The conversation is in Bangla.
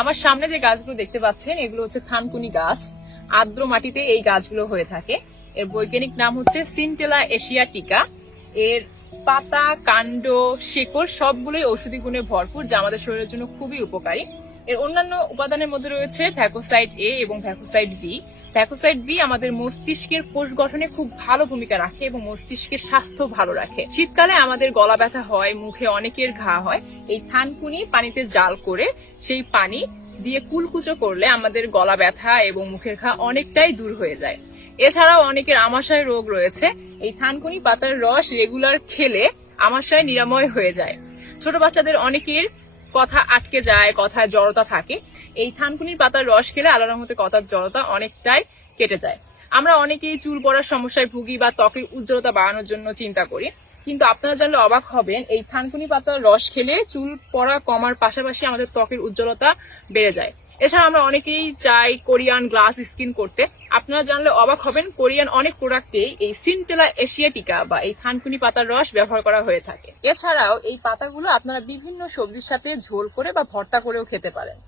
আমার সামনে যে গাছগুলো দেখতে পাচ্ছেন এগুলো হচ্ছে থানকুনি গাছ। আর্দ্র মাটিতে এই গাছগুলো হয়ে থাকে। এর বৈজ্ঞানিক নাম হচ্ছে সিনটেলা এশিয়াটিকা। এর পাতা, কাণ্ড, শেকড় সবগুলোই ঔষধি গুণে ভরপুর, যা আমাদের শরীরের জন্য খুবই উপকারী। এর অন্যান্য উপাদানের মধ্যে রয়েছে ভ্যাকোসাইড এ এবং ভ্যাকোসাইড বি। ভ্যাকোসাইড বি আমাদের মস্তিষ্কের কোষ গঠনে খুব ভালো ভূমিকা রাখে এবং মস্তিষ্কের স্বাস্থ্য ভালো রাখে। শীতকালে আমাদের গলা ব্যথা হয়, মুখে অনেকের ঘা হয়। এই থানকুনি পানিতে জাল করে সেই পানি দিয়ে কুলকুচো করলে আমাদের গলা ব্যথা এবং মুখের ঘা অনেকটাই দূর হয়ে যায়। এছাড়াও অনেকের আমাশয় রোগ রয়েছে। এই থানকুনি পাতার রস রেগুলার খেলে আমাশয় নিরাময় হয়ে যায়। ছোট বাচ্চাদের অনেকের কথা আটকে যায়, কথায় জড়তা থাকে। এই থানকুনির পাতার রস খেলে আল্লাহর রহমতে কথার জড়তা অনেকটাই কেটে যায়। আমরা অনেকেই চুল পড়ার সমস্যায় ভুগি বা ত্বকের উজ্জ্বলতা বাড়ানোর জন্য চিন্তা করি, কিন্তু আপনারা জানলে অবাক হবেন এই থানকুনি পাতার রস খেলে চুল পড়া কমার পাশাপাশি আমাদের ত্বকের উজ্জ্বলতা বেড়ে যায়। এছাড়া আমরা অনেকেই চাই কোরিয়ান গ্লাস স্কিন করতে। আপনারা জানলে অবাক হবেন কোরিয়ান অনেক প্রোডাক্টে এই সিনটেলা এশিয়াটিকা বা এই থানকুনি পাতার রস ব্যবহার করা হয়ে থাকে। এছাড়াও এই পাতাগুলো আপনারা বিভিন্ন সবজির সাথে ঝোল করে বা ভর্তা করেও খেতে পারেন।